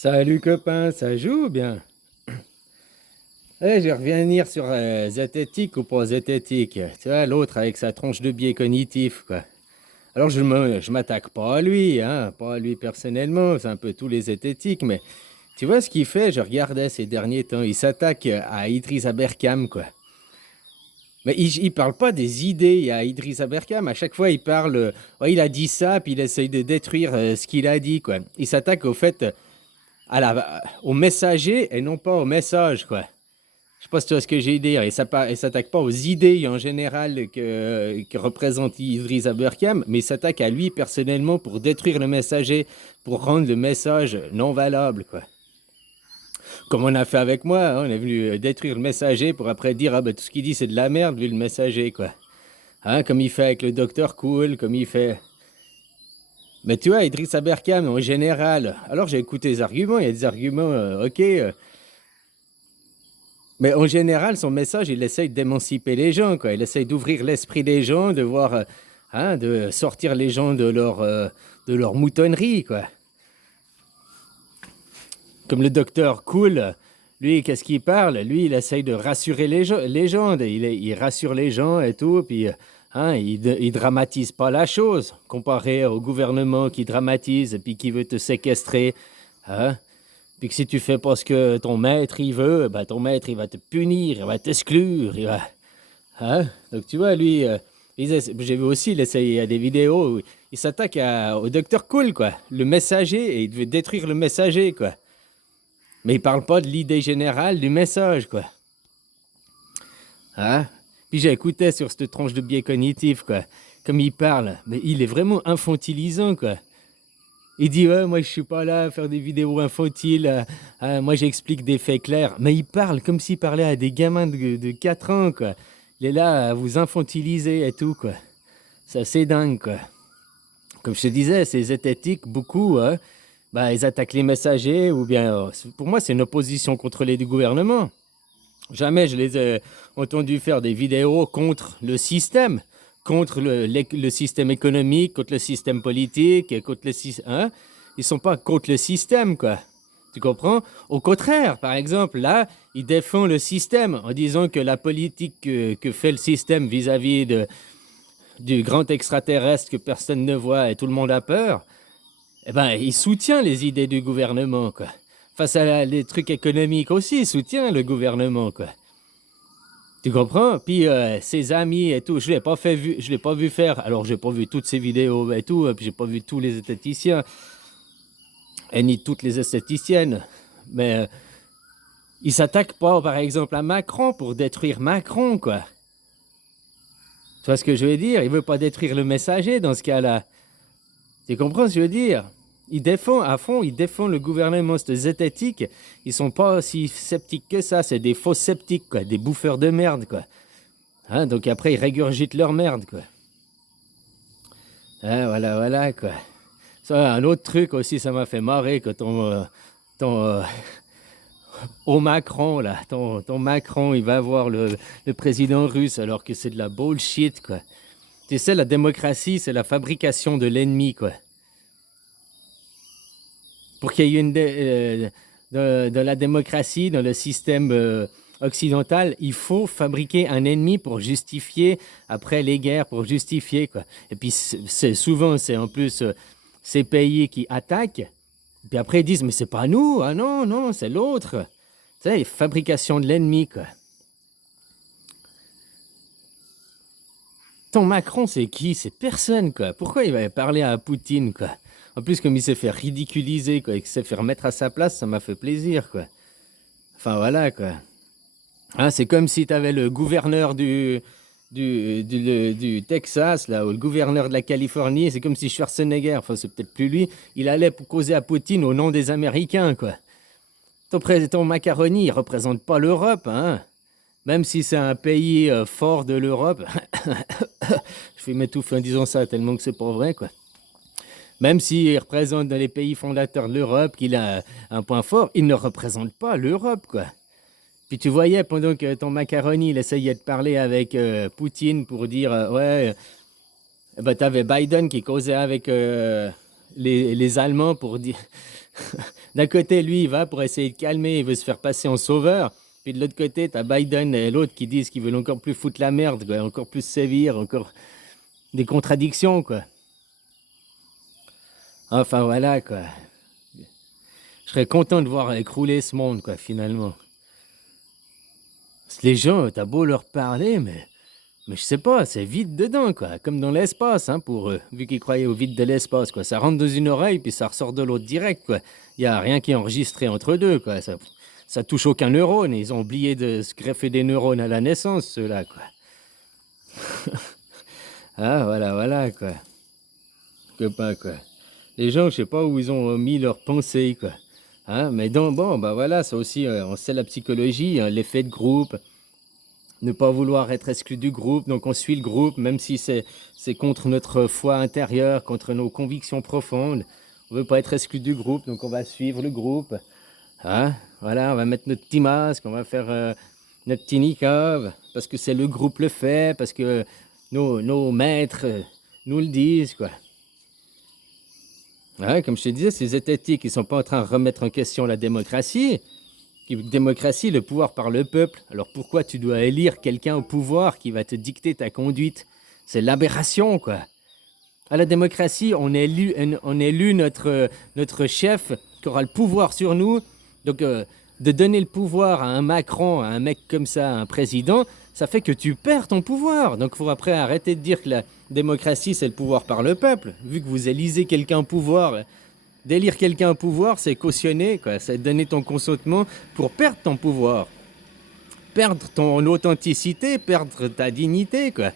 Salut copain, ça joue ou bien? Je vais revenir sur zététique ou pas zététique. Tu vois, l'autre avec sa tronche de biais cognitif, quoi. Alors je m'attaque pas à lui, hein, pas à lui personnellement, c'est un peu tous les zététiques, mais tu vois ce qu'il fait? Je regardais ces derniers temps, il s'attaque à Idriss Aberkam, quoi. Mais il parle pas des idées à Idriss Aberkam, à chaque fois il parle, ouais, il a dit ça, puis il essaye de détruire ce qu'il a dit, quoi. Il s'attaque au fait, au messager et non pas au message, quoi. Je sais pas si tu vois ce que j'ai dit. Il s'attaque pas aux idées en général que représente Idriss Aberkam, mais il s'attaque à lui personnellement pour détruire le messager, pour rendre le message non valable, quoi. Comme on a fait avec moi, hein, on est venu détruire le messager pour après dire ah ben tout ce qu'il dit c'est de la merde, lui le messager, quoi. Hein, comme il fait avec le docteur Cool, comme il fait. Mais tu vois, Idriss Aberkam en général. Alors j'ai écouté les arguments, il y a des arguments, ok. Mais en général, son message, il essaye d'émanciper les gens, quoi. Il essaye d'ouvrir l'esprit des gens, de voir, hein, de sortir les gens de leur moutonnerie, quoi. Comme le docteur Cool, lui, qu'est-ce qu'il parle? Lui, il essaye de rassurer les gens. Il rassure les gens et tout, puis hein, il dramatise pas la chose, comparé au gouvernement qui dramatise et puis qui veut te séquestrer. Hein. Puis que si tu fais pas ce que ton maître il veut, ben ton maître il va te punir, il va t'exclure, il va. Hein? Donc tu vois, lui, j'ai vu aussi, il essaye des vidéos où il s'attaque au docteur Cool, quoi. Le messager, et il veut détruire le messager, quoi. Mais il parle pas de l'idée générale du message, quoi. Hein? Puis j'ai écouté sur cette tronche de biais cognitif, quoi. Comme il parle, mais il est vraiment infantilisant, quoi. Il dit, ouais, moi je suis pas là à faire des vidéos infantiles, moi j'explique des faits clairs. Mais il parle comme s'il parlait à des gamins de 4 ans, quoi. Il est là à vous infantiliser et tout, quoi. C'est assez dingue, quoi. Comme je te disais, ces zététiques, beaucoup, hein, bah, ils attaquent les messagers, ou bien, pour moi, c'est une opposition contre les gouvernements. Jamais je les ai entendus faire des vidéos contre le système, contre le système économique, contre le système politique, contre le système. Hein? Ils sont pas contre le système, quoi. Tu comprends? Au contraire, par exemple, là, ils défendent le système en disant que la politique que fait le système vis-à-vis du grand extraterrestre que personne ne voit et tout le monde a peur, eh ben, il soutient les idées du gouvernement, quoi. Face à les trucs économiques aussi, il soutient le gouvernement, quoi. Tu comprends? Puis ses amis et tout, je l'ai pas vu faire. Alors j'ai pas vu toutes ses vidéos et tout, puis j'ai pas vu tous les esthéticiens et ni toutes les esthéticiennes. Mais il s'attaque pas, par exemple, à Macron pour détruire Macron, quoi. Tu vois ce que je veux dire? Il veut pas détruire le messager dans ce cas-là. Tu comprends ce que je veux dire? Il défend à fond, il défend le gouvernement, c'est zététique. Ils sont pas si sceptiques que ça, c'est des faux sceptiques, quoi, des bouffeurs de merde, quoi. Hein, donc après, ils régurgitent leur merde, quoi. Hein, voilà, voilà, quoi. Ça, un autre truc aussi, ça m'a fait marrer quand ton au Macron, là, ton Macron, il va voir le président russe alors que c'est de la bullshit, quoi. Tu sais, la démocratie, c'est la fabrication de l'ennemi, quoi. Pour qu'il y ait de la démocratie dans le système occidental, il faut fabriquer un ennemi pour justifier, après les guerres, pour justifier, quoi. Et puis souvent, c'est en plus ces pays qui attaquent, puis après ils disent, mais c'est pas nous, ah non, non, c'est l'autre. Tu sais, fabrication de l'ennemi, quoi. Ton Macron, c'est qui? C'est personne, quoi. Pourquoi il va parler à Poutine, quoi? En plus, comme il s'est fait ridiculiser, quoi, et qu'il s'est fait remettre à sa place, ça m'a fait plaisir, quoi. Enfin, voilà, quoi. Hein, c'est comme si tu avais le gouverneur du Texas, là, ou le gouverneur de la Californie, c'est comme si Schwarzenegger, enfin, c'est peut-être plus lui, il allait pour causer à Poutine au nom des Américains, quoi. Ton président Macaroni, il représente pas l'Europe, hein. Même si c'est un pays fort de l'Europe, je vais m'étouffer en disant ça tellement que c'est pas vrai, quoi. Même s'il représente dans les pays fondateurs de l'Europe qu'il a un point fort, il ne représente pas l'Europe, quoi. Puis tu voyais pendant que ton Macaroni, il essayait de parler avec Poutine pour dire ouais, ben, t'avais Biden qui causait avec les Allemands pour dire... D'un côté, lui, il va pour essayer de calmer, il veut se faire passer en sauveur. Puis de l'autre côté, t'as Biden et l'autre qui disent qu'ils veulent encore plus foutre la merde, quoi, encore plus sévir, encore des contradictions, quoi. Enfin, voilà, quoi. Je serais content de voir écrouler ce monde, quoi, finalement. Parce que les gens, t'as beau leur parler, mais je sais pas, c'est vide dedans, quoi. Comme dans l'espace, hein, pour eux, vu qu'ils croyaient au vide de l'espace, quoi. Ça rentre dans une oreille, puis ça ressort de l'autre direct, quoi. Il n'y a rien qui est enregistré entre deux, quoi. Ça touche aucun neurone. Ils ont oublié de se greffer des neurones à la naissance, ceux-là, quoi. Ah, voilà, quoi. Copain, quoi. Les gens, je sais pas où ils ont mis leurs pensées, quoi. Hein, mais donc, bon, bah voilà, ça aussi, on sait la psychologie, hein, l'effet de groupe, ne pas vouloir être exclu du groupe, donc on suit le groupe, même si c'est contre notre foi intérieure, contre nos convictions profondes. On veut pas être exclu du groupe, donc on va suivre le groupe. Hein, voilà, on va mettre notre petit masque, on va faire notre petit niqab, parce que c'est le groupe le fait, parce que nos maîtres nous le disent, quoi. Ouais, comme je te disais, ces zététiques, ils sont pas en train de remettre en question la démocratie. Démocratie, le pouvoir par le peuple. Alors pourquoi tu dois élire quelqu'un au pouvoir qui va te dicter ta conduite? C'est l'aberration, quoi. À la démocratie, on élu notre chef qui aura le pouvoir sur nous. Donc, de donner le pouvoir à un Macron, à un mec comme ça, à un président, ça fait que tu perds ton pouvoir. Donc, il faut après arrêter de dire que la démocratie, c'est le pouvoir par le peuple. Vu que vous élisez quelqu'un au pouvoir, d'élire quelqu'un au pouvoir, c'est cautionner, quoi. C'est donner ton consentement pour perdre ton pouvoir. Perdre ton authenticité, perdre ta dignité, quoi.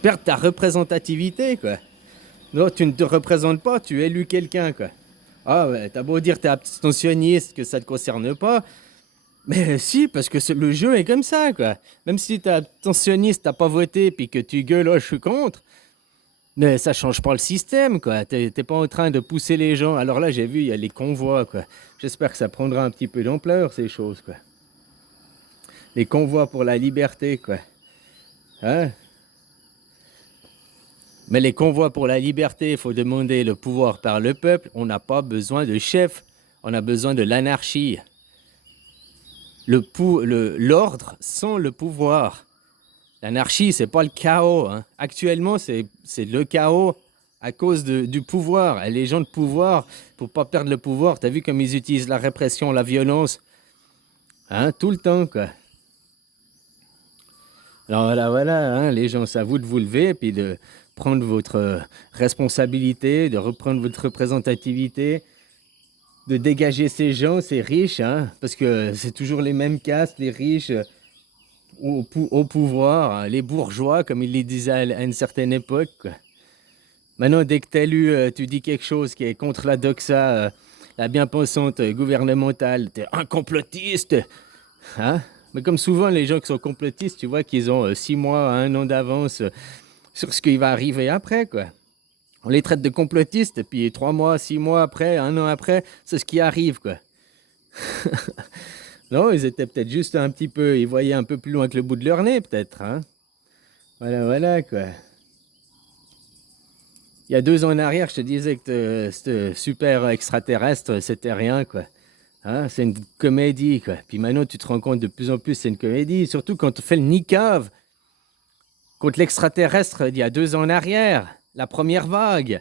Perdre ta représentativité, quoi. Non, tu ne te représentes pas, tu élus quelqu'un, quoi. Ah ouais, t'as beau dire t'es abstentionniste, que ça te concerne pas, mais si, parce que le jeu est comme ça, quoi. Même si t'es abstentionniste, t'as pas voté, puis que tu gueules, oh, je suis contre, mais ça change pas le système, quoi. T'es pas en train de pousser les gens. Alors là, j'ai vu, il y a les convois, quoi. J'espère que ça prendra un petit peu d'ampleur, ces choses, quoi. Les convois pour la liberté, quoi. Hein? Mais les convois pour la liberté, il faut demander le pouvoir par le peuple. On n'a pas besoin de chef, on a besoin de l'anarchie. L'ordre sans le pouvoir. L'anarchie, c'est pas le chaos, hein. Actuellement, c'est le chaos à cause du pouvoir. Et les gens de pouvoir, pour pas perdre le pouvoir, t'as vu comme ils utilisent la répression, la violence, hein, tout le temps, quoi. Alors voilà, hein, les gens, c'est à vous de vous lever et puis de prendre votre responsabilité, de reprendre votre représentativité, de dégager ces gens, ces riches, hein, parce que c'est toujours les mêmes castes, les riches au pouvoir, hein, les bourgeois, comme ils les disaient à une certaine époque, quoi. Maintenant, dès que t'es élu, tu dis quelque chose qui est contre la doxa, la bien-pensante gouvernementale, t'es un complotiste, hein. Mais comme souvent, les gens qui sont complotistes, tu vois qu'ils ont 6 mois à 1 an d'avance sur ce qui va arriver après, quoi. On les traite de complotistes, et puis 3 mois, 6 mois après, 1 an après, c'est ce qui arrive, quoi. Non, ils étaient peut-être juste un petit peu, ils voyaient un peu plus loin que le bout de leur nez, peut-être, hein. Voilà, quoi. Il y a 2 ans en arrière, je te disais que ce super extraterrestre, c'était rien, quoi. Hein, c'est une comédie, quoi. Puis maintenant, tu te rends compte de plus en plus, c'est une comédie. Surtout quand on fait le niqab contre l'extraterrestre d'il y a 2 ans en arrière, la première vague.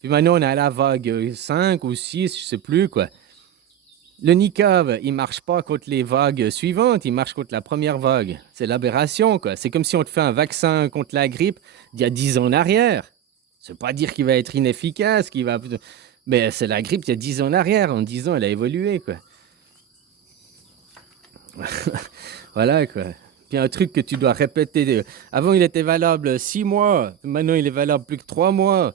Puis maintenant, on est à la vague 5 ou 6, je sais plus, quoi. Le niqab, il marche pas contre les vagues suivantes, il marche contre la première vague. C'est l'aberration, quoi. C'est comme si on te fait un vaccin contre la grippe d'il y a 10 ans en arrière. Ça veut pas dire qu'il va être inefficace, qu'il va... Mais c'est la grippe d'il y a 10 ans en arrière. En 10 ans, elle a évolué, quoi. Voilà, quoi. Puis un truc que tu dois répéter. Avant, il était valable 6 mois. Maintenant, il est valable plus que 3 mois.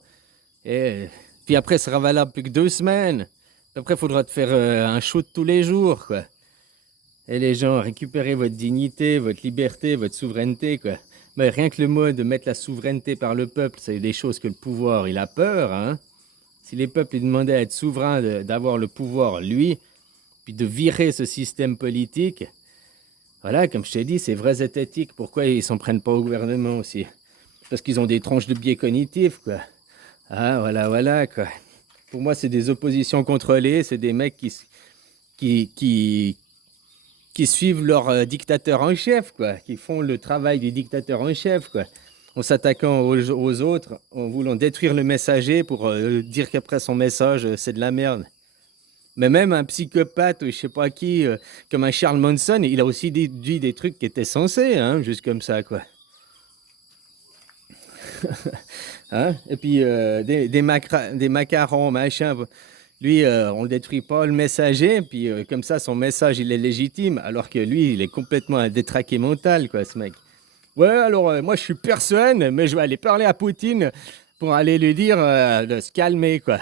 Et puis après, il sera valable plus que 2 semaines. Puis après, il faudra te faire un shoot tous les jours, quoi. Et les gens, récupérez votre dignité, votre liberté, votre souveraineté, quoi. Mais rien que le mot de mettre la souveraineté par le peuple, c'est des choses que le pouvoir, il a peur, hein. Si les peuples lui demandaient à être souverain, d'avoir le pouvoir, lui, puis de virer ce système politique, voilà, comme je t'ai dit, c'est vrais zététiques. Pourquoi ils s'en prennent pas au gouvernement aussi? Parce qu'ils ont des tranches de biais cognitifs, quoi. Ah, voilà, voilà, quoi. Pour moi, c'est des oppositions contrôlées, c'est des mecs qui, qui, qui suivent leur dictateur en chef, quoi, qui font le travail du dictateur en chef, quoi, en s'attaquant aux autres, en voulant détruire le messager pour dire qu'après son message, c'est de la merde. Mais même un psychopathe, ou je sais pas qui, comme un Charles Manson, il a aussi dit des trucs qui étaient censés, hein, juste comme ça, quoi. Hein? Et puis des macarons, machin. Lui, on ne détruit pas le messager, puis comme ça, son message, il est légitime, alors que lui, il est complètement un détraqué mental, quoi, ce mec. Ouais, alors moi, je suis personne, mais je vais aller parler à Poutine pour aller lui dire de se calmer, quoi.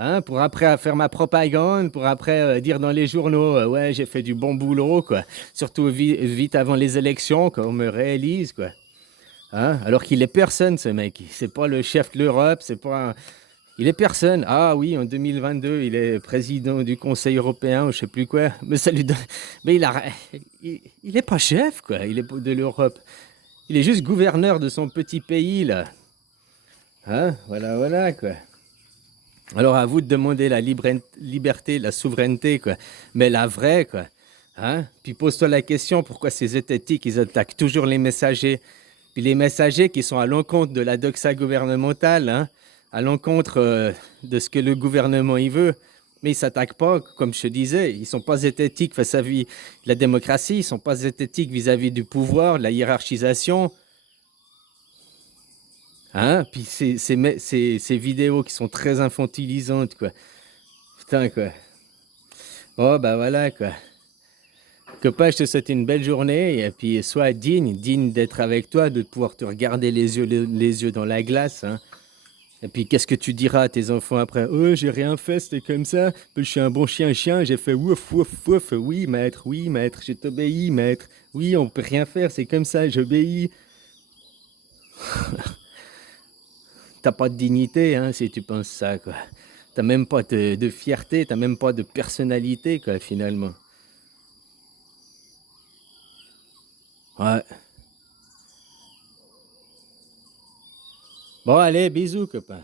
Hein, pour après faire ma propagande, pour après dire dans les journaux, ouais, j'ai fait du bon boulot, quoi. Surtout vite avant les élections, qu'on me réalise, quoi. Hein, alors qu'il est personne, ce mec. C'est pas le chef de l'Europe, c'est pas. Il est personne. Ah oui, en 2022, il est président du Conseil européen ou je sais plus quoi. Mais ça lui donne. Mais il est pas chef, quoi. Il est pas de l'Europe. Il est juste gouverneur de son petit pays, là. Hein? Voilà, voilà, quoi. Alors à vous de demander la liberté, la souveraineté, quoi. Mais la vraie, quoi. Hein? Puis pose-toi la question, pourquoi ces étatiques, ils attaquent toujours les messagers? Puis les messagers qui sont à l'encontre de la doxa gouvernementale, hein, à l'encontre de ce que le gouvernement y veut, mais ils ne s'attaquent pas, comme je te disais, ils ne sont pas zététiques face à la démocratie, ils ne sont pas zététiques vis-à-vis du pouvoir, de la hiérarchisation. Hein? Puis ces vidéos qui sont très infantilisantes, quoi. Putain, quoi. Oh, bah voilà, quoi. Copain, je te souhaite une belle journée et puis sois digne d'être avec toi, de pouvoir te regarder les yeux dans la glace, hein. Et puis, qu'est-ce que tu diras à tes enfants après? Oh, j'ai rien fait, c'était comme ça. Je suis un bon chien, j'ai fait ouf, ouf, ouf. Oui, maître, je t'obéis, maître. Oui, on peut rien faire, c'est comme ça, j'obéis. T'as pas de dignité, hein, si tu penses ça, quoi. T'as même pas de fierté, t'as même pas de personnalité, quoi, finalement. Ouais. Bon, allez, bisous, copain.